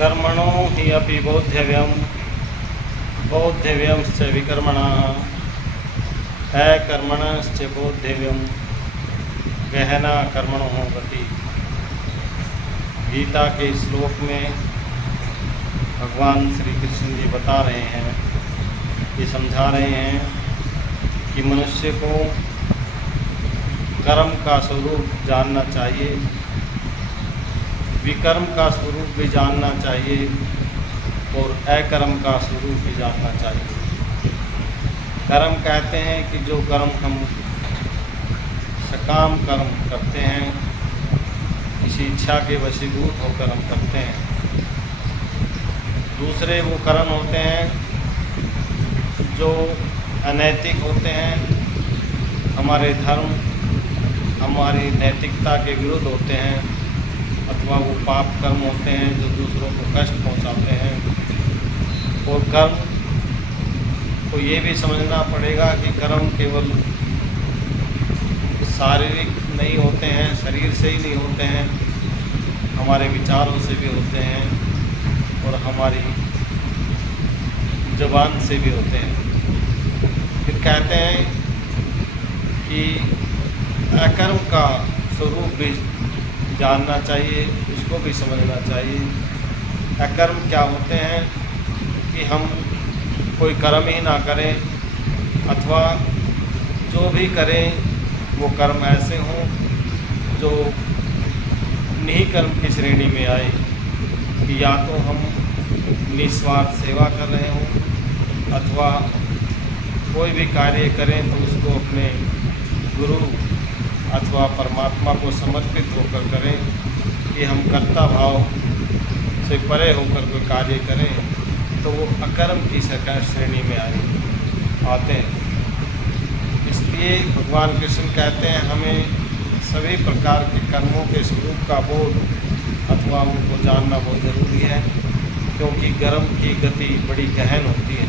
कर्मणो हि अपि बोद्धव्यंश्च विकर्मणः अकर्मणश्च बोद्धव्यं गहना कर्मणो गति। गीता के श्लोक में भगवान श्री कृष्ण जी बता रहे हैं, ये समझा रहे हैं कि मनुष्य को कर्म का स्वरूप जानना चाहिए, विकर्म का स्वरूप भी जानना चाहिए और अकर्म का स्वरूप भी जानना चाहिए। कर्म कहते हैं कि जो कर्म हम सकाम कर्म करते हैं, किसी इच्छा के वशीभूत होकर हम करते हैं। दूसरे वो कर्म होते हैं जो अनैतिक होते हैं, हमारे धर्म हमारी नैतिकता के विरुद्ध होते हैं, अथवा वो पाप कर्म होते हैं जो दूसरों को कष्ट पहुंचाते हैं। और कर्म को ये भी समझना पड़ेगा कि कर्म केवल शारीरिक नहीं होते हैं, शरीर से ही नहीं होते हैं, हमारे विचारों से भी होते हैं और हमारी ज़बान से भी होते हैं। फिर कहते हैं कि अकर्म का स्वरूप भी जानना चाहिए, उसको भी समझना चाहिए। अकर्म क्या होते हैं कि हम कोई कर्म ही ना करें, अथवा जो भी करें वो कर्म ऐसे हों जो निष्कर्म की श्रेणी में आए, कि या तो हम निस्वार्थ सेवा कर रहे हों, अथवा कोई भी कार्य करें तो उसको अपने गुरु अथवा परमात्मा को समर्पित होकर करें, कि हम कर्ता भाव से परे होकर कोई कार्य करें तो वो अकर्म की श्रेणी में आते हैं। इसलिए भगवान कृष्ण कहते हैं हमें सभी प्रकार के कर्मों के स्वरूप का बोध अथवा उनको जानना बहुत ज़रूरी है, क्योंकि कर्म की गति बड़ी गहन होती है।